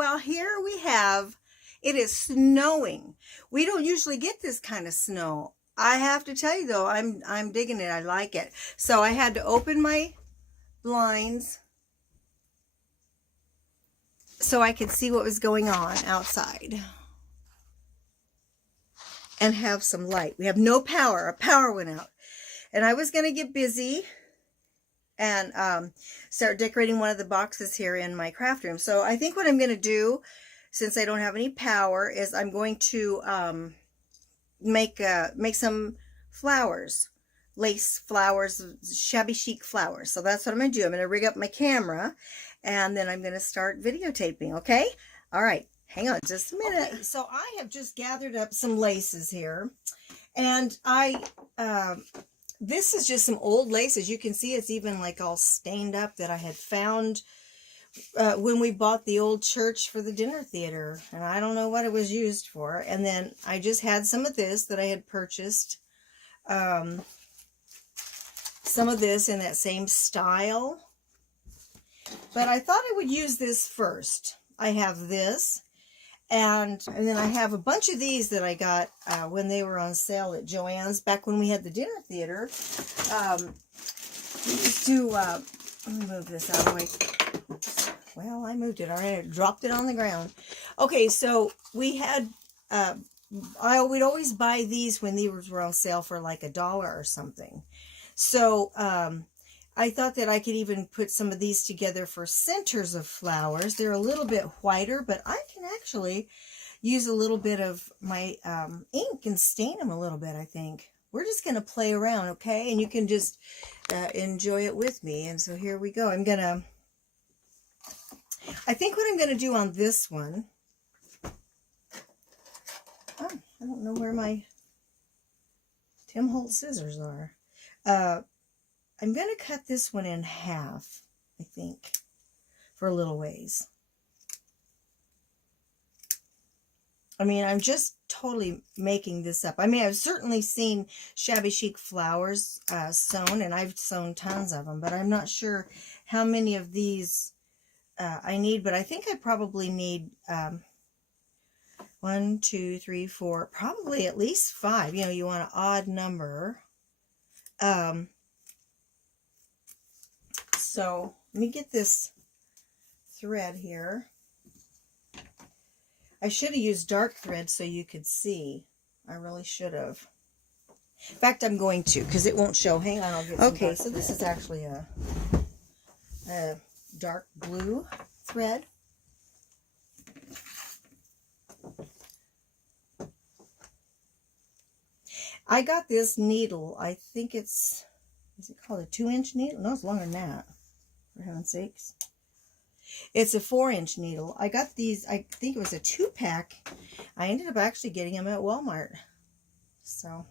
Well, here we have, it is snowing. We don't usually get this kind of snow. I have to tell you though, I'm digging it. I like it. So I had to open my blinds so I could see what was going on outside and have some light. We have no power. Our power went out. And I was going to get busy and start decorating one of the boxes here in my craft room. So I think what I'm going to do, since I don't have any power, is I'm going to make some flowers, lace flowers, shabby chic flowers. So that's what I'm going to do. I'm going to rig up my camera and then I'm going to start videotaping. Okay. All right. Hang on just a minute. Okay, so I have just gathered up some laces here, and this is just some old laces. You can see it's even like all stained up that I had found when we bought the old church for the dinner theater, and I don't know what it was used for. And then I just had some of this that I had purchased, some of this in that same style, but I thought I would use this first. I have this, and then I have a bunch of these that I got when they were on sale at Joanns back when we had the dinner theater. We used to, let me move this out of the way. Well, I moved it already. I dropped it on the ground. Okay, so we had, we'd always buy these when these were on sale for like $1 or something. So I thought that I could even put some of these together for centers of flowers. They're a little bit whiter, but I can actually use a little bit of my ink and stain them a little bit, I think. We're just going to play around, okay? And you can just enjoy it with me. And so here we go. I think what I'm going to do on this one, oh, I don't know where my Tim Holtz scissors are. I'm going to cut this one in half, I think, for a little ways. I mean, I'm just totally making this up. I mean, I've certainly seen shabby chic flowers sewn, and I've sewn tons of them, but I'm not sure how many of these I need, but I think I probably need 1, 2, 3, 4, probably at least 5. You know, you want an odd number. So let me get this thread here. I should have used dark thread so you could see. I really should have. In fact, I'm going to, because it won't show. Hang on, I'll get some. Okay, so this is actually a dark blue thread. I got this needle. I think it's, is it called a 2-inch needle? No, it's longer than that, for heaven's sakes. It's a 4-inch needle. I got these, I think it was a 2-pack. I ended up actually getting them at Walmart. So,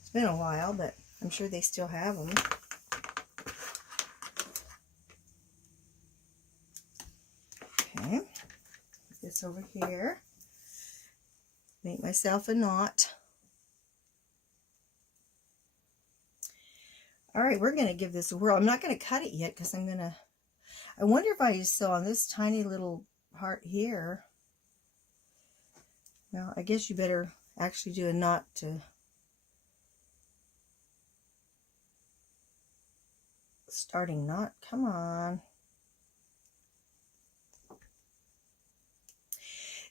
it's been a while, but I'm sure they still have them. Okay, put this over here. Make myself a knot. All right, we're going to give this a whirl. I'm not going to cut it yet because I'm going to, I wonder if I sew on this tiny little part here. Well, I guess you better actually do a knot to starting knot. Come on.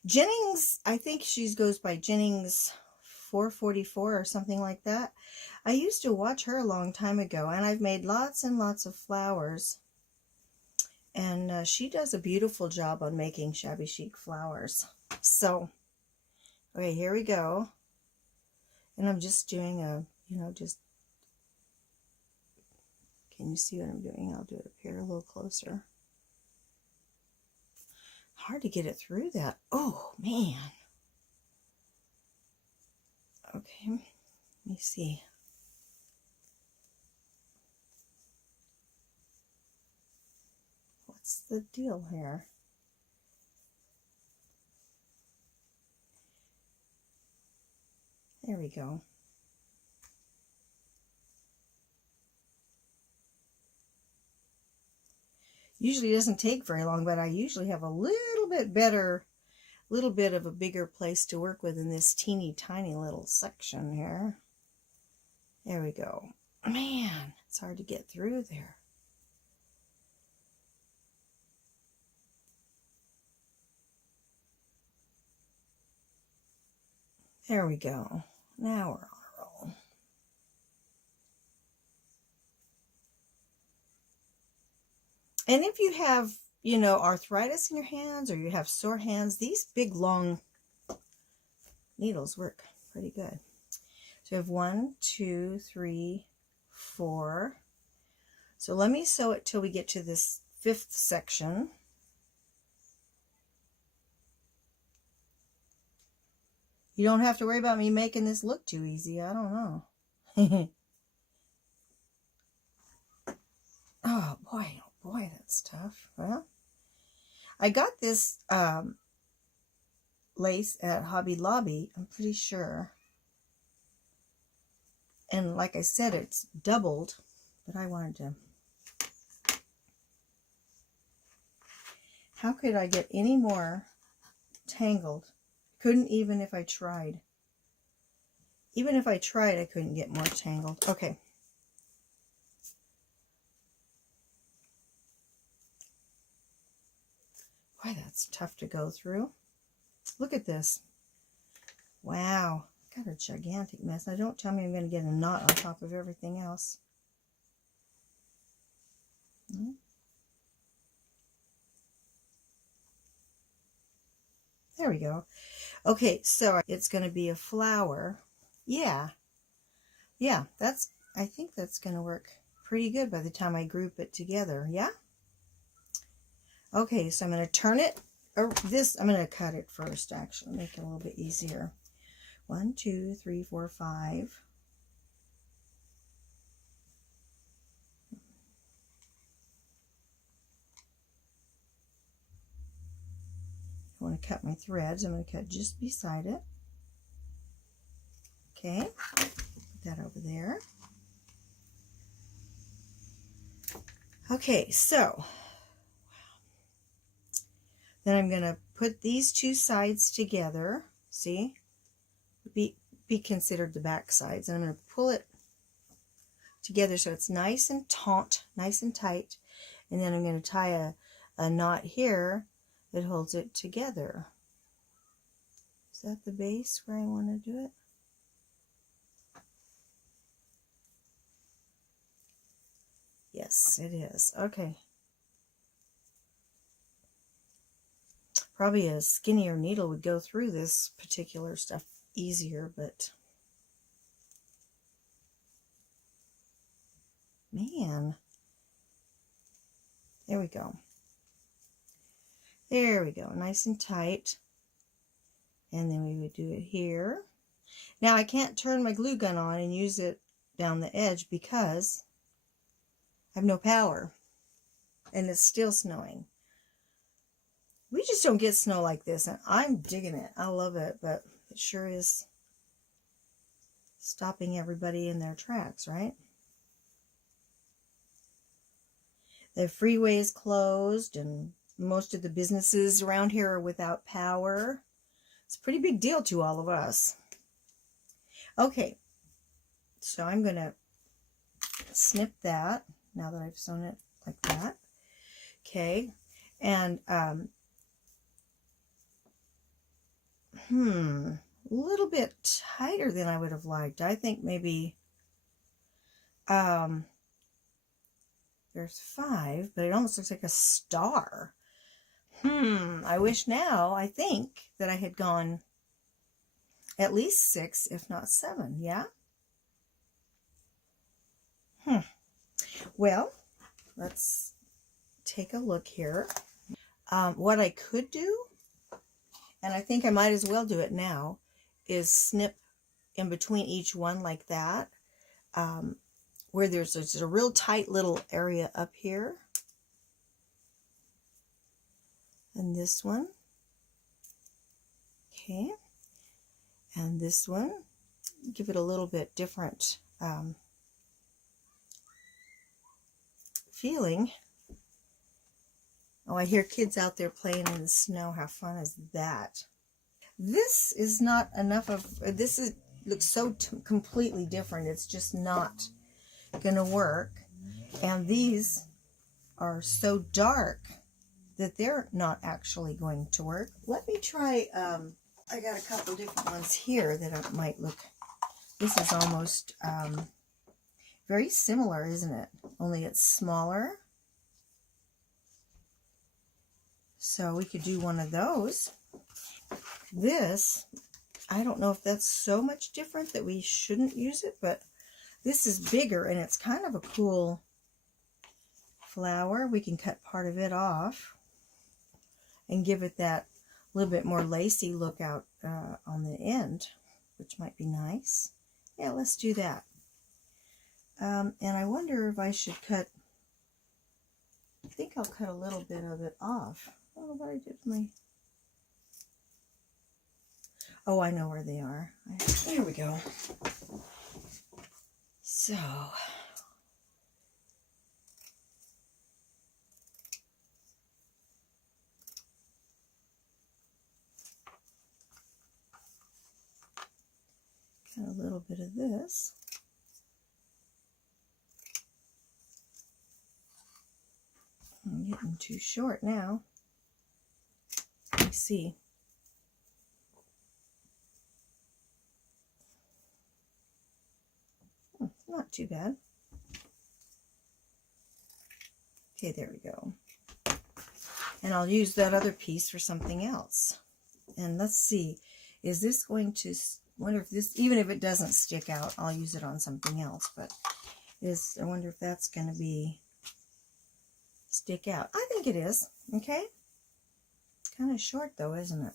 Jennings, I think she goes by Jennings 444 or something like that. I used to watch her a long time ago, and I've made lots and lots of flowers. And she does a beautiful job on making shabby chic flowers. So, okay, here we go. And I'm just doing a, you know, just, can you see what I'm doing? I'll do it up here a little closer. Hard to get it through that. Oh, man. Okay, let me see. What's the deal here? There we go. Usually doesn't take very long, but I usually have a little bit of a bigger place to work with in this teeny tiny little section here. There we go. Man, it's hard to get through there. There we go. Now we're on a roll. And if you have, you know, arthritis in your hands or you have sore hands, these big long needles work pretty good. So we have 1, 2, 3, 4. So let me sew it till we get to this 5th section. You don't have to worry about me making this look too easy. I don't know. Oh boy, that's tough. Well, I got this lace at Hobby Lobby, I'm pretty sure. And like I said, it's doubled, but I wanted to. How could I get any more tangled? Couldn't, even if I tried. Even if I tried, I couldn't get more tangled. Okay. Boy, that's tough to go through. Look at this. Wow. Got a gigantic mess. Now don't tell me I'm going to get a knot on top of everything else. There we go. Okay, so it's going to be a flower. Yeah, I think that's going to work pretty good by the time I group it together. Yeah. Okay, so I'm going to turn it, or this, I'm going to cut it first, actually, make it a little bit easier. 1, 2, 3, 4, 5. I want to cut my threads. I'm going to cut just beside it. Okay, put that over there. Okay, so then I'm going to put these two sides together. See? Be considered the back sides. And I'm going to pull it together so it's nice and taut, nice and tight. And then I'm going to tie a knot here that holds it together. Is that the base where I want to do it? Yes, it is. Okay. Probably a skinnier needle would go through this particular stuff easier, but man, there we go. There we go, nice and tight. And then we would do it here. Now I can't turn my glue gun on and use it down the edge because I have no power and it's still snowing. We just don't get snow like this, and I'm digging it. I love it, but it sure is stopping everybody in their tracks, right? The freeway is closed, and most of the businesses around here are without power. It's a pretty big deal to all of us. Okay, so I'm going to snip that now that I've sewn it like that. Okay, and a little bit tighter than I would have liked. I think maybe there's 5, but it almost looks like a star. I wish now, I think that I had gone at least 6, if not 7. Yeah. Well, let's take a look here. What I could do, and I think I might as well do it now, is snip in between each one like that, where there's a real tight little area up here. And this one. Okay. And this one. Give it a little bit different feeling. Oh, I hear kids out there playing in the snow. How fun is that? This is not enough of, this is looks so completely different. It's just not gonna work. And these are so dark that they're not actually going to work. Let me try, I got a couple different ones here that might look, this is almost very similar, isn't it? Only it's smaller. So we could do one of those. This, I don't know if that's so much different that we shouldn't use it, but this is bigger and it's kind of a cool flower. We can cut part of it off and give it that little bit more lacy look out on the end, which might be nice. Yeah, let's do that. And I wonder if I should cut, I think I'll cut a little bit of it off. I don't know what I did with my, oh, I know where they are. There we go. So, cut a little bit of this. I'm getting too short now. Let me see. Not too bad. Okay, there we go. And I'll use that other piece for something else. And let's see, is this going to, wonder if this, even if it doesn't stick out, I'll use it on something else. But I wonder if that's going to be stick out. I think it is. Okay. Kind of short though, isn't it?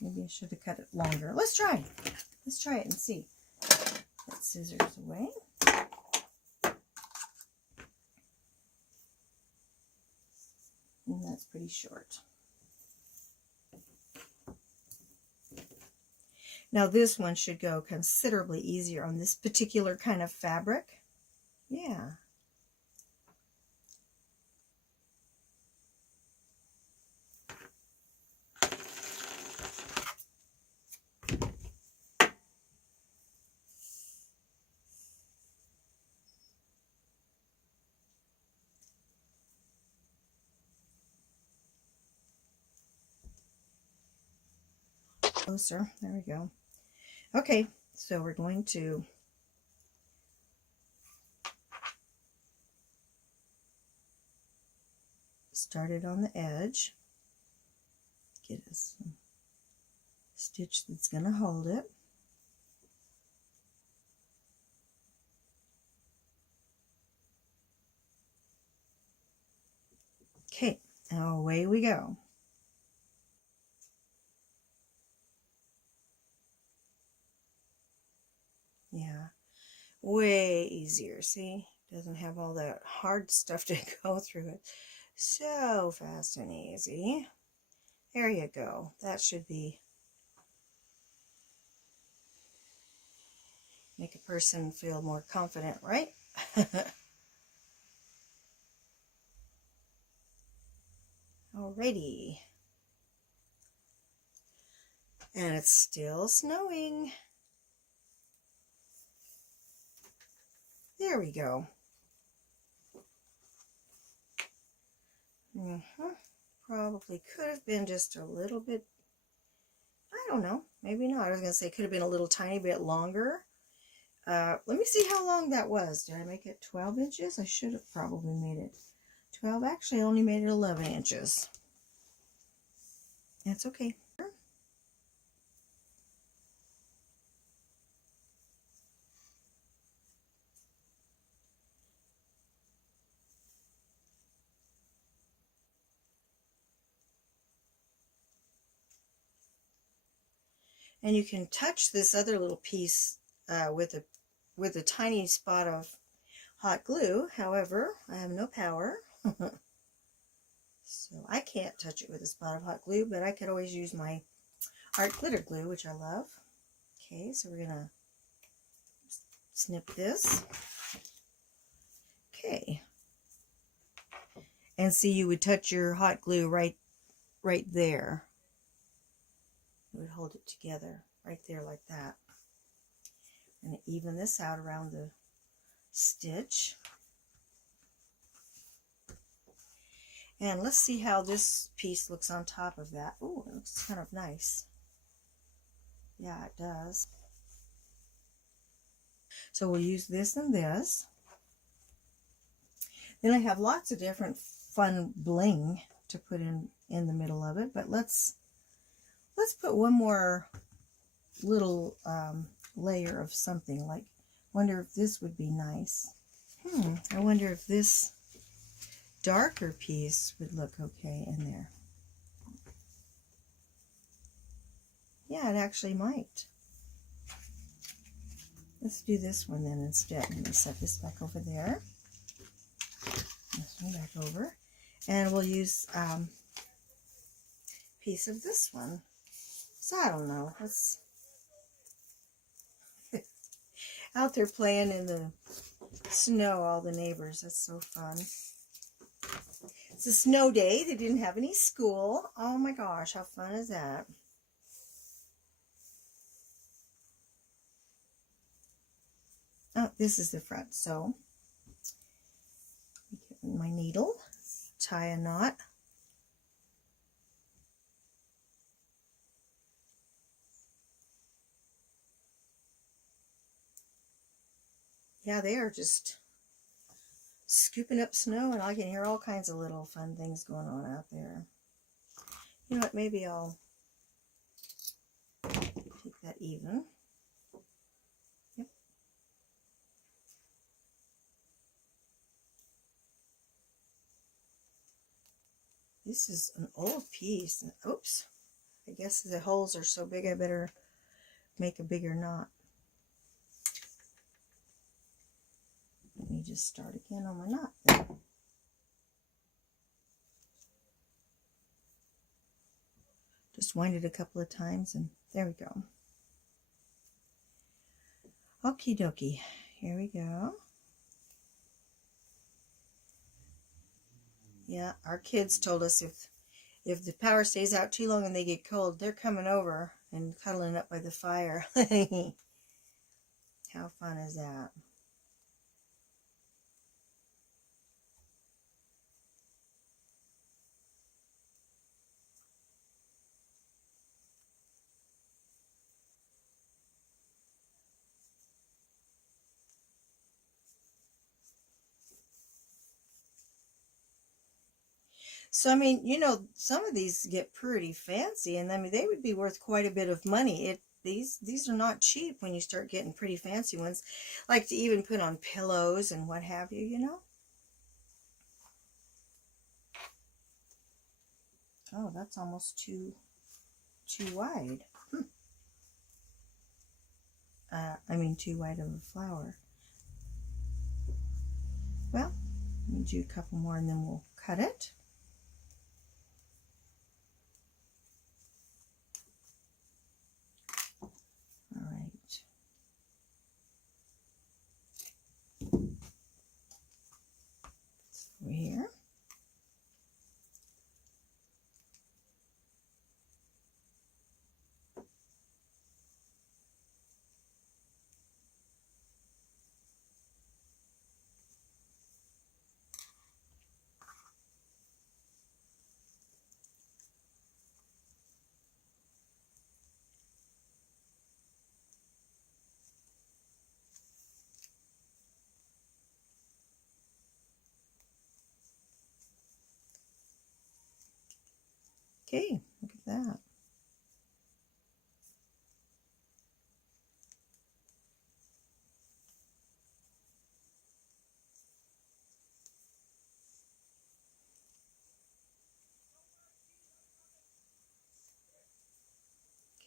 Maybe I should have cut it longer. Let's try. Let's try it and see. Put scissors away. And that's pretty short. Now this one should go considerably easier on this particular kind of fabric. Yeah. Closer. There we go. Okay, so we're going to start it on the edge. Get us some stitch that's going to hold it. Okay, now away we go. Yeah, way easier. See, doesn't have all that hard stuff to go through it. So fast and easy. There you go. That should be, make a person feel more confident, right? Alrighty. And it's still snowing. There we go. Probably could have been just a little bit, I don't know, maybe not. I was going to say it could have been a little tiny bit longer. Let me see how long that was. Did I make it 12 inches? I should have probably made it 12. Actually, I only made it 11 inches. That's okay. And you can touch this other little piece with a tiny spot of hot glue. However, I have no power. So I can't touch it with a spot of hot glue, but I could always use my art glitter glue, which I love. Okay, so we're gonna snip this. Okay. And see, you would touch your hot glue right there. It would hold it together right there like that. And even this out around the stitch. And let's see how this piece looks on top of that. Oh, it looks kind of nice. Yeah, it does. So we'll use this and this. Then I have lots of different fun bling to put in the middle of it, but let's put one more little layer of something. Like, wonder if this would be nice. I wonder if this darker piece would look okay in there. Yeah, it actually might. Let's do this one then instead. I'm going to set this back over there. This one back over. And we'll use a piece of this one. So I don't know. Let's out there playing in the snow, all the neighbors. That's so fun. It's a snow day. They didn't have any school. Oh my gosh, how fun is that? Oh, this is the front. So, get my needle, tie a knot. Yeah, they are just scooping up snow, and I can hear all kinds of little fun things going on out there. You know what, maybe I'll take that even. Yep. This is an old piece. Oops. I guess the holes are so big I better make a bigger knot. Let me just start again on my knot there. Just wind it a couple of times and there we go. Okie dokie. Here we go. Yeah, our kids told us if the power stays out too long and they get cold, they're coming over and cuddling up by the fire. How fun is that? So, I mean, you know, some of these get pretty fancy, and I mean, they would be worth quite a bit of money. These are not cheap when you start getting pretty fancy ones, like to even put on pillows and what have you, you know? Oh, that's almost too wide. I mean, too wide of a flower. Well, let me do a couple more and then we'll cut it. All right. Over here. Okay, look at that.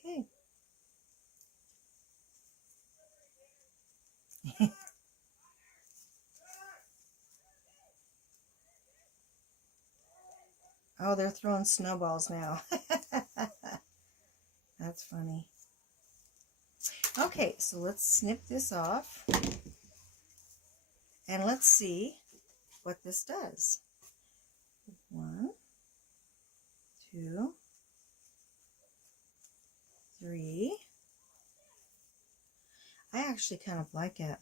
Okay. Oh, they're throwing snowballs now. That's funny. Okay, so let's snip this off. And let's see what this does. 1, 2, 3. I actually kind of like it.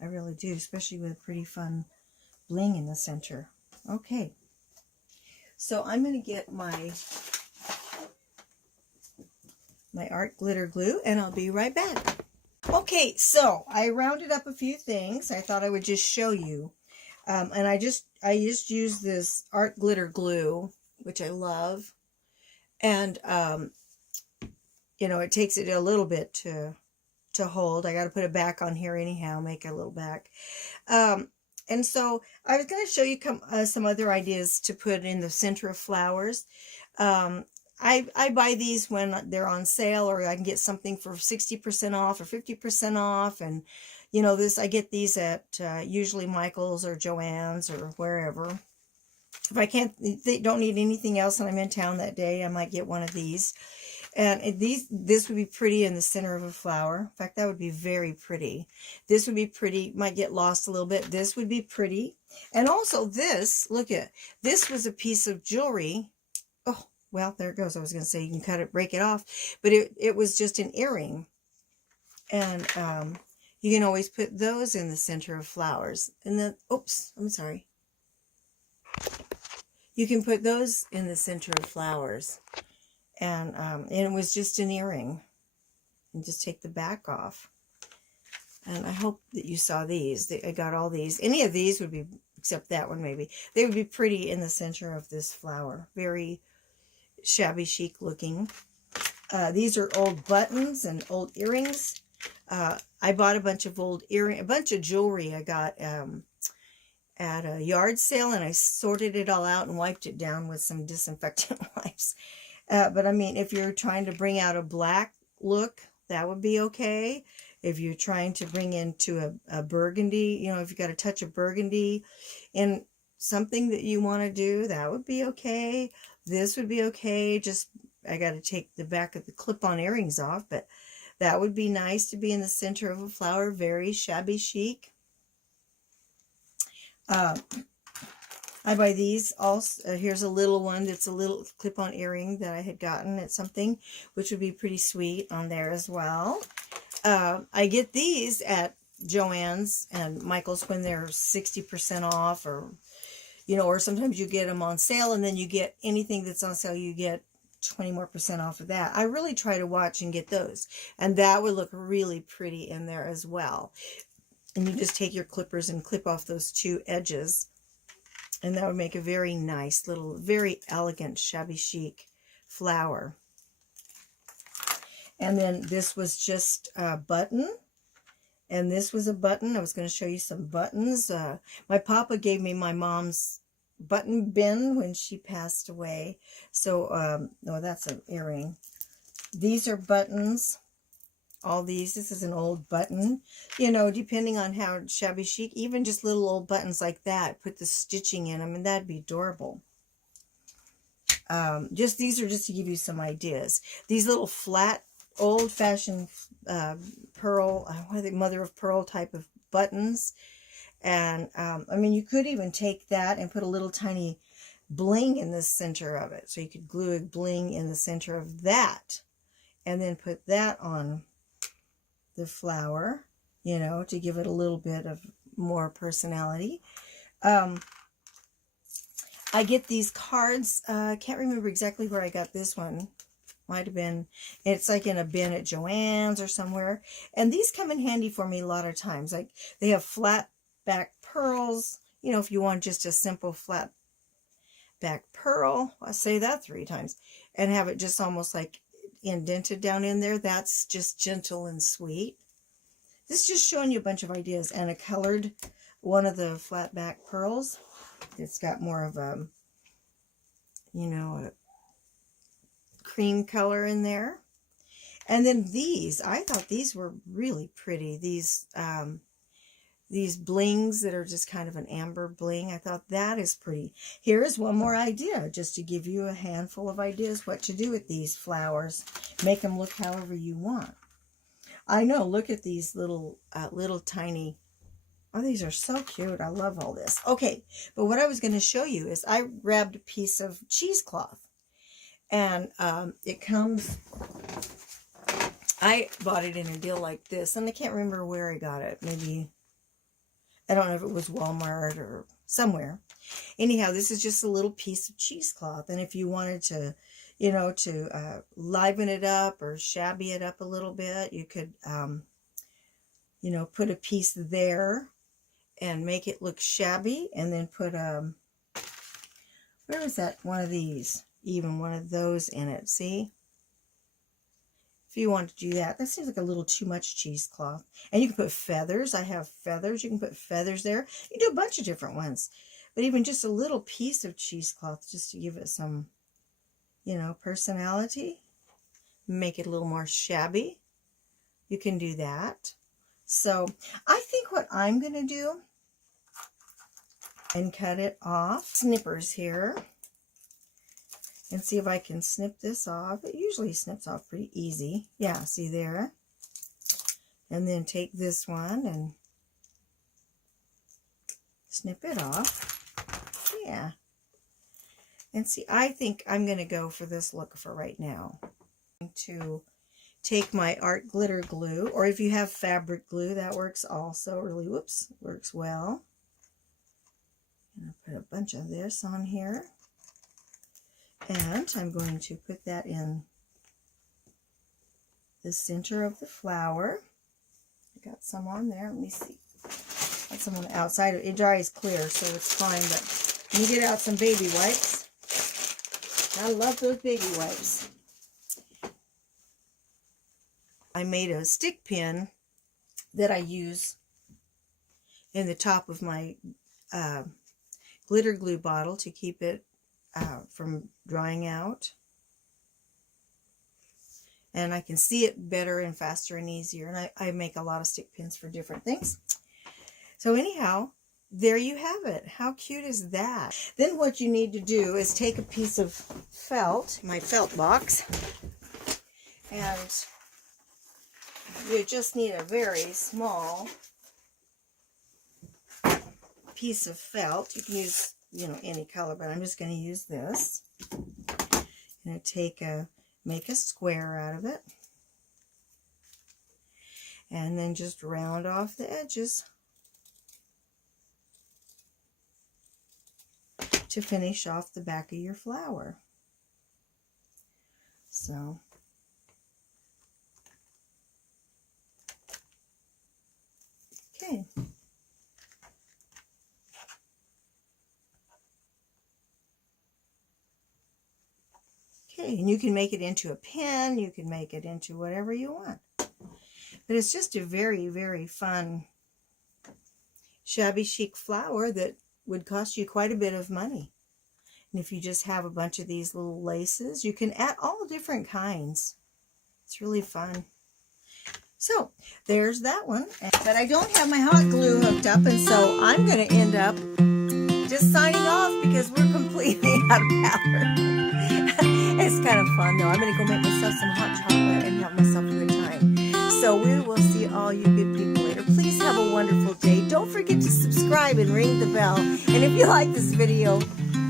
I really do, especially with a pretty fun bling in the center. Okay, so I'm going to get my art glitter glue, and I'll be right back. Okay, so I rounded up a few things. I thought I would just show you. And I just used this art glitter glue, which I love. And, you know, it takes it a little bit to hold. I got to put it back on here anyhow, make it a little back. And so I was going to show you some other ideas to put in the center of flowers. I buy these when they're on sale, or I can get something for 60% off or 50% off. And, you know, I get these at usually Michael's or Joanns or wherever. If I they don't need anything else and I'm in town that day, I might get one of these. And this would be pretty in the center of a flower. In fact, that would be very pretty. This would be pretty, might get lost a little bit. This would be pretty. And also this, look at, this was a piece of jewelry. Oh, well, there it goes. I was going to say you can cut it, break it off, but it was just an earring. And you can always put those in the center of flowers. And then, oops, I'm sorry. You can put those in the center of flowers. And it was just an earring. And just take the back off. And I hope that you saw these. I got all these. Any of these would be, except that one maybe, they would be pretty in the center of this flower. Very shabby chic looking. These are old buttons and old earrings. I bought a bunch of jewelry I got at a yard sale, and I sorted it all out and wiped it down with some disinfectant wipes. But I mean, if you're trying to bring out a black look, that would be okay. If you're trying to bring into a burgundy, you know, if you got a touch of burgundy in something that you want to do, that would be okay. This would be okay. Just, I got to take the back of the clip-on earrings off, but that would be nice to be in the center of a flower. Very shabby chic. I buy these also. Here's a little one that's a little clip-on earring that I had gotten at something, which would be pretty sweet on there as well. I get these at Joanns and Michael's when they're 60% off, or, you know, or sometimes you get them on sale, and then you get anything that's on sale, you get 20% more off of that. I really try to watch and get those, and that would look really pretty in there as well. And you just take your clippers and clip off those two edges, and that would make a very nice little, very elegant, shabby chic flower. And then this was just a button, and this was a button. I was going to show you some buttons. My papa gave me my mom's button bin when she passed away. So, no, that's an earring. These are buttons. All these. This is an old button. You know, depending on how shabby chic, even just little old buttons like that, put the stitching in them, and that'd be adorable. These are just to give you some ideas. These little flat, old-fashioned pearl, what are they, mother of pearl type of buttons. And I mean, you could even take that and put a little tiny bling in the center of it. So you could glue a bling in the center of that, and then put that on the flower, you know, to give it a little bit of more personality. I get these cards. I can't remember exactly where I got this one. Might have been, it's like in a bin at Joanns or somewhere. And these come in handy for me a lot of times. Like, they have flat back pearls. You know, if you want just a simple flat back pearl, I'll say that 3 times, and have it just almost like indented down in there. That's just gentle and sweet. This is just showing you a bunch of ideas. And a colored one of the flat back pearls. It's got more of a, you know, a cream color in there. And then these, I thought these were really pretty. These blings that are just kind of an amber bling. I thought that is pretty. Here is one more idea, just to give you a handful of ideas what to do with these flowers. Make them look however you want. I know, look at these little tiny Oh, these are so cute. I love all this. Okay, but what I was going to show you is I grabbed a piece of cheesecloth. And it comes, I bought it in a deal like this. And I can't remember where I got it. Maybe, I don't know if it was Walmart or somewhere. Anyhow, this is just a little piece of cheesecloth. And if you wanted to, you know, to liven it up or shabby it up a little bit, you could, you know, put a piece there and make it look shabby. And then put, where is that? One of these. Even one of those in it. See? If you want to do that. That seems like a little too much cheesecloth. And you can put feathers. I have feathers. You can put feathers there. You can do a bunch of different ones. But even just a little piece of cheesecloth just to give it some, you know, personality. Make it a little more shabby. You can do that. So I think what I'm going to do and cut it off. Snippers here. And see if I can snip this off. It usually snips off pretty easy. Yeah, see there? And then take this one and snip it off. Yeah. And see, I think I'm going to go for this look for right now. I'm going to take my art glitter glue, or if you have fabric glue, that works also. Really, whoops, works well. And I'll put a bunch of this on here. And I'm going to put that in the center of the flower. I got some on there. Let me see. Got some on the outside. It dries clear, so it's fine. But let me get out some baby wipes. I love those baby wipes. I made a stick pin that I use in the top of my glitter glue bottle to keep it from drying out, and I can see it better and faster and easier, and I make a lot of stick pins for different things. So anyhow, there you have it. How cute is that? Then what you need to do is take a piece of felt, my felt box, and you just need a very small piece of felt. You can use, you know, any color, but I'm just going to use this. I'm going to make a square out of it, and then just round off the edges to finish off the back of your flower. So okay. Okay, and you can make it into a pen, you can make it into whatever you want. But it's just a very, very fun shabby chic flower that would cost you quite a bit of money. And if you just have a bunch of these little laces, you can add all different kinds. It's really fun. So, there's that one. But I don't have my hot glue hooked up, and so I'm going to end up just signing off because we're completely out of power. It's kind of fun though. I'm going to go make myself some hot chocolate and have myself a good time. So we will see all you good people later. Please have a wonderful day. Don't forget to subscribe and ring the bell. And if you like this video,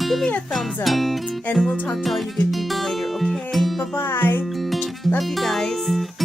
give me a thumbs up. And we'll talk to all you good people later, okay? Bye-bye. Love you guys.